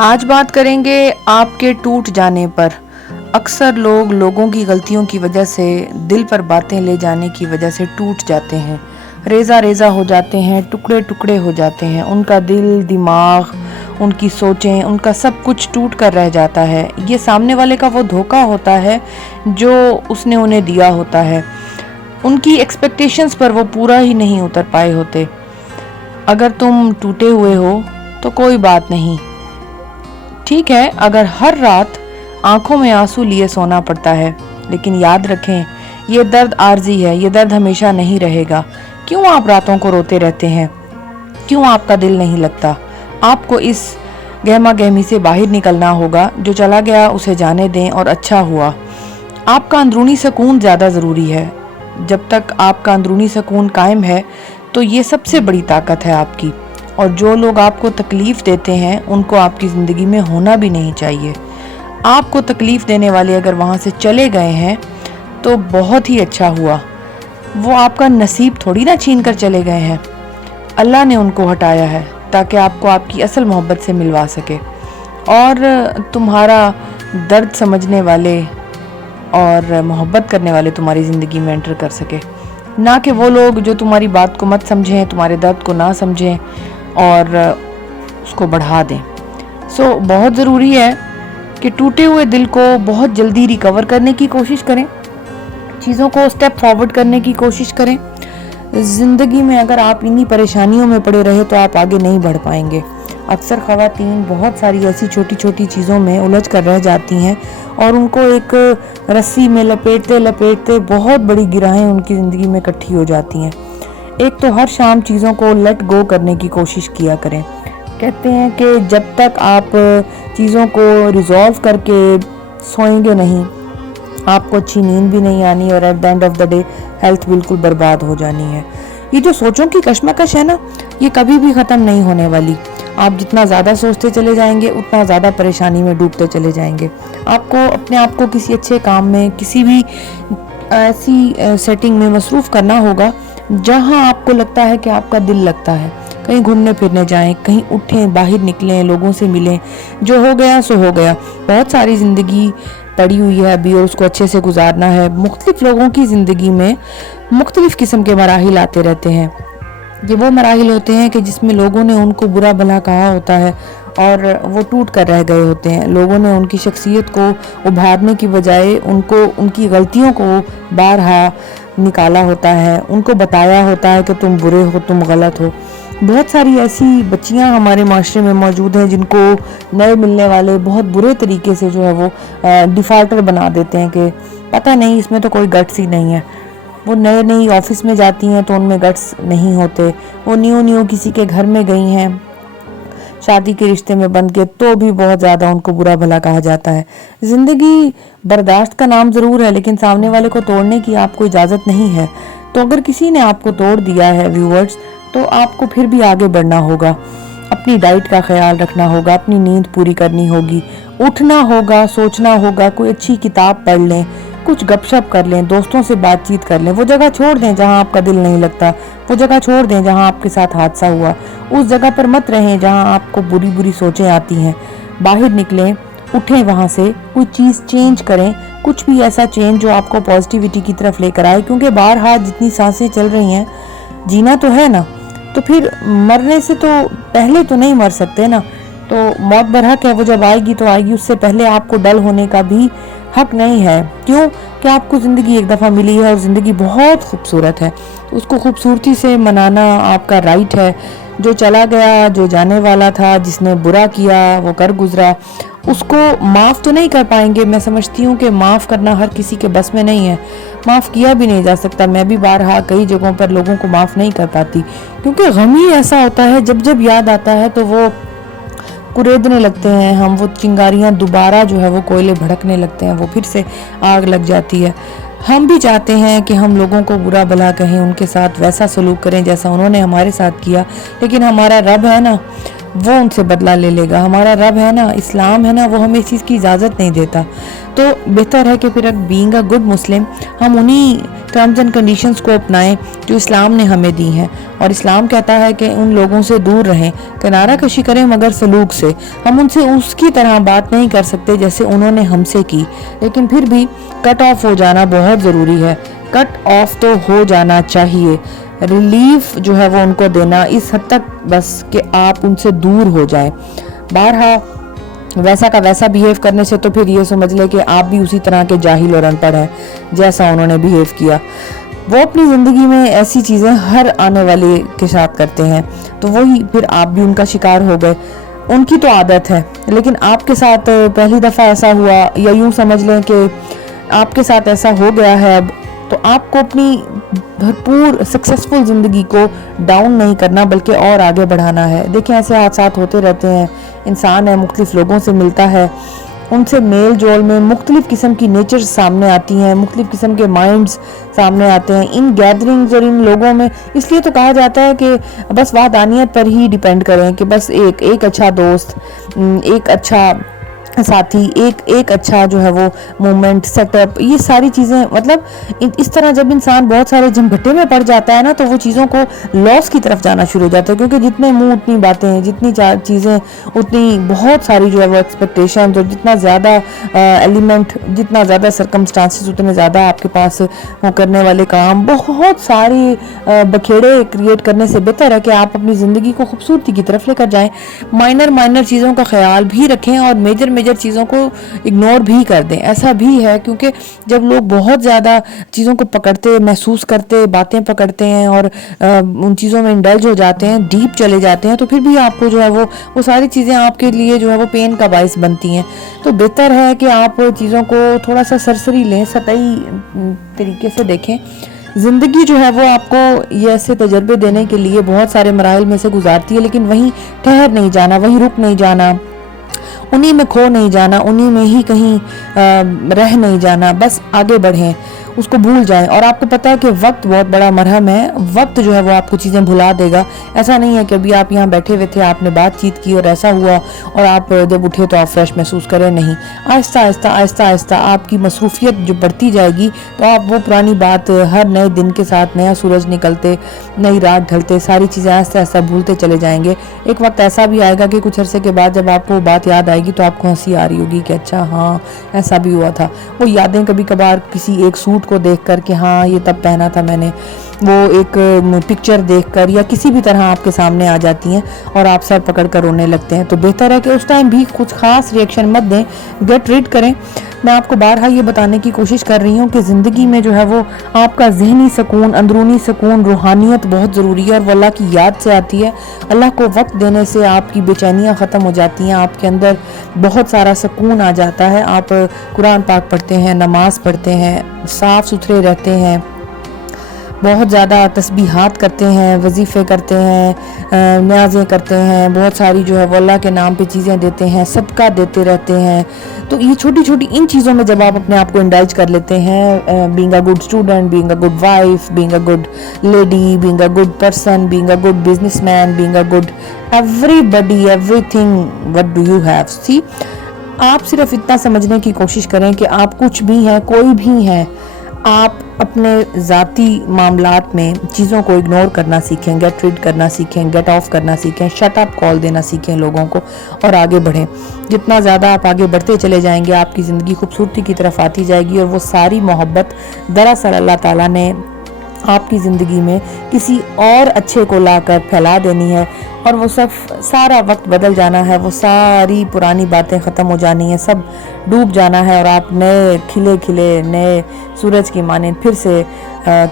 آج بات کریں گے آپ کے ٹوٹ جانے پر۔ اکثر لوگ لوگوں کی غلطیوں کی وجہ سے، دل پر باتیں لے جانے کی وجہ سے ٹوٹ جاتے ہیں، ریزہ ریزہ ہو جاتے ہیں، ٹکڑے ٹکڑے ہو جاتے ہیں۔ ان کا دل، دماغ، ان کی سوچیں، ان کا سب کچھ ٹوٹ کر رہ جاتا ہے۔ یہ سامنے والے کا وہ دھوکہ ہوتا ہے جو اس نے انہیں دیا ہوتا ہے۔ ان کی ایکسپیکٹیشنز پر وہ پورا ہی نہیں اتر پائے ہوتے۔ اگر تم ٹوٹے ہوئے ہو تو کوئی بات نہیں، ٹھیک ہے اگر ہر رات آنکھوں میں آنسو لیے سونا پڑتا ہے، لیکن یاد رکھیں یہ درد عارضی ہے، یہ درد ہمیشہ نہیں رہے گا۔ کیوں آپ راتوں کو روتے رہتے ہیں؟ کیوں آپ کا دل نہیں لگتا؟ آپ کو اس گہما گہمی سے باہر نکلنا ہوگا۔ جو چلا گیا اسے جانے دیں، اور اچھا ہوا۔ آپ کا اندرونی سکون زیادہ ضروری ہے۔ جب تک آپ کا اندرونی سکون قائم ہے تو یہ سب سے بڑی طاقت ہے آپ کی۔ اور جو لوگ آپ کو تکلیف دیتے ہیں ان کو آپ کی زندگی میں ہونا بھی نہیں چاہیے۔ آپ کو تکلیف دینے والے اگر وہاں سے چلے گئے ہیں تو بہت ہی اچھا ہوا۔ وہ آپ کا نصیب تھوڑی نہ چھین کر چلے گئے ہیں، اللہ نے ان کو ہٹایا ہے تاکہ آپ کو آپ کی اصل محبت سے ملوا سکے، اور تمہارا درد سمجھنے والے اور محبت کرنے والے تمہاری زندگی میں انٹر کر سکے، نہ کہ وہ لوگ جو تمہاری بات کو مت سمجھیں، تمہارے درد کو نہ سمجھیں اور اس کو بڑھا دیں۔ بہت ضروری ہے کہ ٹوٹے ہوئے دل کو بہت جلدی ریکور کرنے کی کوشش کریں، چیزوں کو سٹیپ فارورڈ کرنے کی کوشش کریں۔ زندگی میں اگر آپ انہی پریشانیوں میں پڑے رہے تو آپ آگے نہیں بڑھ پائیں گے۔ اکثر خواتین بہت ساری ایسی چھوٹی چھوٹی چیزوں میں الجھ کر رہ جاتی ہیں اور ان کو ایک رسی میں لپیٹتے لپیٹتے بہت بڑی گرہیں ان کی زندگی میں اکٹھی ہو جاتی ہیں۔ ایک تو ہر شام چیزوں کو لیٹ گو کرنے کی کوشش کیا کریں۔ کہتے ہیں کہ جب تک آپ چیزوں کو ریزالو کر کے سوئیں گے نہیں، آپ کو اچھی نیند بھی نہیں آنی، اور at the end of the day health بالکل برباد ہو جانی ہے۔ یہ جو سوچوں کی کشمکش ہے نا، یہ کبھی بھی ختم نہیں ہونے والی۔ آپ جتنا زیادہ سوچتے چلے جائیں گے اتنا زیادہ پریشانی میں ڈوبتے چلے جائیں گے۔ آپ کو اپنے آپ کو کسی اچھے کام میں، کسی بھی ایسی سیٹنگ میں مصروف کرنا ہوگا جہاں آپ کو لگتا ہے کہ آپ کا دل لگتا ہے۔ کہیں گھومنے پھرنے جائیں، کہیں اٹھیں، باہر نکلیں، لوگوں سے ملیں۔ جو ہو گیا سو ہو گیا۔ بہت ساری زندگی پڑی ہوئی ہے ابھی اور اس کو اچھے سے گزارنا ہے۔ مختلف لوگوں کی زندگی میں مختلف قسم کے مراحل آتے رہتے ہیں۔ یہ وہ مراحل ہوتے ہیں کہ جس میں لوگوں نے ان کو برا بھلا کہا ہوتا ہے اور وہ ٹوٹ کر رہ گئے ہوتے ہیں۔ لوگوں نے ان کی شخصیت کو ابھارنے کی بجائے ان کی غلطیوں کو بارہا نکالا ہوتا ہے، ان کو بتایا ہوتا ہے کہ تم برے ہو، تم غلط ہو۔ بہت ساری ایسی بچیاں ہمارے معاشرے میں موجود ہیں جن کو نئے ملنے والے بہت برے طریقے سے جو ہے وہ ڈیفالٹر بنا دیتے ہیں کہ پتہ نہیں اس میں تو کوئی گٹس ہی نہیں ہے۔ وہ نئی آفس میں جاتی ہیں تو ان میں گٹس نہیں ہوتے۔ وہ نیو کسی کے گھر میں گئی ہیں، شادی کے رشتے میں بند کے، تو بھی بہت زیادہ ان کو برا بھلا کہا جاتا ہے۔ زندگی برداشت کا نام ضرور ہے، لیکن سامنے والے کو توڑنے کی آپ کو اجازت نہیں ہے۔ تو اگر کسی نے آپ کو توڑ دیا ہے ویورز، تو آپ کو پھر بھی آگے بڑھنا ہوگا، اپنی ڈائٹ کا خیال رکھنا ہوگا، اپنی نیند پوری کرنی ہوگی، اٹھنا ہوگا، سوچنا ہوگا، کوئی اچھی کتاب پڑھ لیں، کچھ گپ شپ کر لیں، دوستوں سے بات چیت کر لیں۔ وہ جگہ چھوڑ دیں جہاں آپ کا دل نہیں لگتا، وہ جگہ چھوڑ دیں جہاں آپ کے ساتھ حادثہ ہوا۔ اس جگہ پر مت رہیں جہاں آپ کو بری سوچیں آتی ہیں۔ باہر نکلیں، اٹھیں وہاں سے، کوئی چیز چینج کریں، کچھ بھی ایسا چینج جو آپ کو پازیٹیوٹی کی طرف لے کر آئے، کیونکہ باہر جتنی سانسیں چل رہی ہیں، جینا تو ہے نا، تو پھر مرنے سے تو پہلے تو نہیں مر سکتے نا۔ تو موت برحق ہے، وہ جب آئے گی تو آئے گی، اس سے پہلے آپ کو ڈل ہونے کا بھی حق نہیں ہے۔ کیوں کہ آپ کو زندگی ایک دفعہ ملی ہے اور زندگی بہت خوبصورت ہے، اس کو خوبصورتی سے منانا آپ کا رائٹ ہے۔ جو چلا گیا، جو جانے والا تھا، جس نے برا کیا وہ کر گزرا، اس کو معاف تو نہیں کر پائیں گے۔ میں سمجھتی ہوں کہ معاف کرنا ہر کسی کے بس میں نہیں ہے، معاف کیا بھی نہیں جا سکتا۔ میں بھی بارہا کئی جگہوں پر لوگوں کو معاف نہیں کر پاتی، کیونکہ غم ہی ایسا ہوتا ہے جب یاد آتا ہے تو وہ کریدنے لگتے ہیں ہم، وہ چنگاریاں دوبارہ جو ہے وہ کوئلے بھڑکنے لگتے ہیں، وہ پھر سے آگ لگ جاتی ہے۔ ہم بھی چاہتے ہیں کہ ہم لوگوں کو برا بھلا کہیں، ان کے ساتھ ویسا سلوک کریں جیسا انہوں نے ہمارے ساتھ کیا، لیکن ہمارا رب ہے نا، وہ ان سے بدلہ لے لے گا. ہمارا رب ہے نا, اسلام ہے نا, وہ ہمیں اس چیز کی اجازت نہیں دیتا. تو بہتر ہے کہ پھر بینگ اے گڈ مسلم ہم انہی ٹرمز اینڈ کنڈیشنز کو اپنائیں جو اسلام نے ہمیں دی ہیں. اور اسلام کہتا ہے کہ ان لوگوں سے دور رہیں, کنارہ کشی کریں مگر سلوک سے. ہم ان سے اس کی طرح بات نہیں کر سکتے جیسے انہوں نے ہم سے کی, لیکن پھر بھی کٹ آف ہو جانا بہت ضروری ہے. کٹ آف تو ہو جانا چاہیے, ریلیف جو ہے وہ ان کو دینا اس حد تک بس کہ آپ ان سے دور ہو جائیں. بارہا ویسا کا ویسا بیہیو کرنے سے تو پھر یہ سمجھ لے کہ آپ بھی اسی طرح کے جاہل اور ان پڑھ ہیں جیسا انہوں نے بیہیو کیا. وہ اپنی زندگی میں ایسی چیزیں ہر آنے والے کے ساتھ کرتے ہیں, تو وہی پھر آپ بھی ان کا شکار ہو گئے. ان کی تو عادت ہے, لیکن آپ کے ساتھ پہلی دفعہ ایسا ہوا, یا یوں سمجھ لیں کہ آپ کے ساتھ ایسا ہو گیا ہے اب, تو آپ کو اپنی بھرپور سکسیسفل زندگی کو ڈاؤن نہیں کرنا بلکہ اور آگے بڑھانا ہے. دیکھیں ایسے حادثات ہوتے رہتے ہیں, انسان ہے, مختلف لوگوں سے ملتا ہے, ان سے میل جول میں مختلف قسم کی نیچر سامنے آتی ہیں, مختلف قسم کے مائنڈز سامنے آتے ہیں ان گیدرنگز اور ان لوگوں میں. اس لیے تو کہا جاتا ہے کہ بس وحدانیت پر ہی ڈیپینڈ کریں کہ بس ایک اچھا دوست, ایک اچھا ساتھی, ایک اچھا جو ہے وہ مومنٹ, سیٹ اپ, یہ ساری چیزیں مطلب اس طرح جب انسان بہت سارے جھمگھٹے میں پڑ جاتا ہے نا تو وہ چیزوں کو لاس کی طرف جانا شروع ہو جاتا ہے, کیونکہ جتنے منہ اتنی باتیں ہیں, جتنی چیزیں اتنی بہت ساری جو ہے وہ ایکسپیکٹیشنز, اور جتنا زیادہ ایلیمنٹ, جتنا زیادہ سرکمسٹانسز, اتنے زیادہ آپ کے پاس کرنے والے کام, بہت ساری بکھیڑے کریٹ کرنے سے بہتر ہے کہ آپ اپنی زندگی کو خوبصورتی کی طرف لے کر جائیں. مائنر چیزوں کا خیال بھی رکھیں اور میجر چیزوں کو اگنور بھی کر دیں. ایسا بھی ہے کیونکہ جب لوگ بہت زیادہ چیزوں کو پکڑتے, محسوس کرتے, باتیں پکڑتے ہیں اور ان چیزوں میں انڈلج ہو جاتے ہیں, ڈیپ چلے جاتے ہیں, تو پھر بھی آپ کو جو ہے وہ ساری چیزیں آپ کے لیے جو ہے وہ پین کا باعث بنتی ہیں. تو بہتر ہے کہ آپ چیزوں کو تھوڑا سا سرسری لیں, سطحی طریقے سے دیکھیں. زندگی جو ہے وہ آپ کو یہ ایسے تجربے دینے کے لیے بہت سارے مراحل میں سے گزارتی ہے, لیکن وہیں ٹھہر نہیں جانا, وہیں رک نہیں جانا, انہی میں کھو نہیں جانا, انہی میں ہی کہیں رہ نہیں جانا. بس آگے بڑھیں, اس کو بھول جائیں. اور آپ کو پتہ ہے کہ وقت بہت بڑا مرہم ہے, وقت جو ہے وہ آپ کو چیزیں بھلا دے گا. ایسا نہیں ہے کہ ابھی آپ یہاں بیٹھے ہوئے تھے, آپ نے بات چیت کی اور ایسا ہوا اور آپ جب اٹھے تو آپ فریش محسوس کریں. نہیں, آہستہ آہستہ آپ کی مصروفیت جو بڑھتی جائے گی تو آپ وہ پرانی بات, ہر نئے دن کے ساتھ نیا سورج نکلتے, نئی رات ڈھلتے, ساری چیزیں آہستہ بھولتے چلے جائیں گے. ایک وقت ایسا بھی آئے گا کہ کچھ عرصے کے بعد جب آپ کو بات یاد آئے گی تو آپ کو ہنسی آ رہی ہوگی کہ اچھا ہاں ایسا بھی ہوا تھا. وہ یادیں کبھی کبھار کسی ایک سوٹ کو دیکھ کر کہ ہاں یہ تب پہنا تھا میں نے, وہ ایک پکچر دیکھ کر یا کسی بھی طرح آپ کے سامنے آ جاتی ہیں اور آپ سر پکڑ کر رونے لگتے ہیں. تو بہتر ہے کہ اس ٹائم بھی کچھ خاص ریئیکشن مت دیں, گیٹ ریڈ کریں. میں آپ کو بارہا یہ بتانے کی کوشش کر رہی ہوں کہ زندگی میں جو ہے وہ آپ کا ذہنی سکون, اندرونی سکون, روحانیت بہت ضروری ہے, اور وہ اللہ کی یاد سے آتی ہے. اللہ کو وقت دینے سے آپ کی بے چینیاں ختم ہو جاتی ہیں, آپ کے اندر بہت سارا سکون آ جاتا ہے. آپ قرآن پاک پڑھتے ہیں, نماز پڑھتے ہیں, صاف ستھرے رہتے ہیں, بہت زیادہ تسبیحات کرتے ہیں, وظیفے کرتے ہیں, نیازیں کرتے ہیں, بہت ساری جو ہے وہ اللہ کے نام پہ چیزیں دیتے ہیں, صدقہ دیتے رہتے ہیں. تو یہ چھوٹی چھوٹی ان چیزوں میں جب آپ اپنے آپ کو انڈلج کر لیتے ہیں, being a good student, being a good wife, being a good lady, being a good person, being a good businessman, being a good everybody, everything what do you have. See, آپ صرف اتنا سمجھنے کی کوشش کریں کہ آپ کچھ بھی ہیں, کوئی بھی ہیں. آپ اپنے ذاتی معاملات میں چیزوں کو اگنور کرنا سیکھیں, گیٹ ریڈ کرنا سیکھیں, گیٹ آف کرنا سیکھیں, شٹ اپ کال دینا سیکھیں لوگوں کو, اور آگے بڑھیں. جتنا زیادہ آپ آگے بڑھتے چلے جائیں گے آپ کی زندگی خوبصورتی کی طرف آتی جائے گی. اور وہ ساری محبت دراصل اللہ تعالیٰ نے آپ کی زندگی میں کسی اور اچھے کو لا کر پھیلا دینی ہے, اور وہ سب سارا وقت بدل جانا ہے, وہ ساری پرانی باتیں ختم ہو جانی ہیں, سب ڈوب جانا ہے, اور آپ نئے کھلے نئے سورج کی مانند پھر سے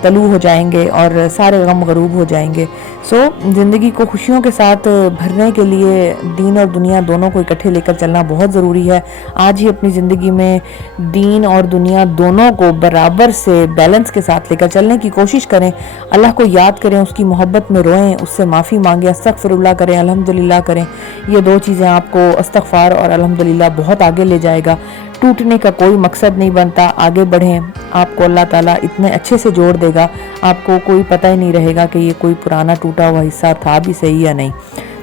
طلوع ہو جائیں گے اور سارے غم غروب ہو جائیں گے. سو زندگی کو خوشیوں کے ساتھ بھرنے کے لیے دین اور دنیا دونوں کو اکٹھے لے کر چلنا بہت ضروری ہے. آج ہی اپنی زندگی میں دین اور دنیا دونوں کو برابر سے بیلنس کے ساتھ لے کر چلنے کی کوشش کریں. اللہ کو یاد کریں, اس کی محبت میں روئیں, اس سے معافی مانگیں, استغفر اللہ کریں, الحمدللہ کریں. یہ دو چیزیں آپ کو استغفار اور الحمدللہ بہت آگے لے جائے گا. ٹوٹنے کا کوئی مقصد نہیں بنتا, آگے بڑھیں. آپ کو اللہ تعالیٰ اتنے اچھے سے جوڑ دے گا, آپ کو کوئی پتہ ہی نہیں رہے گا کہ یہ کوئی پرانا ٹوٹا ہوا حصہ تھا بھی صحیح یا نہیں.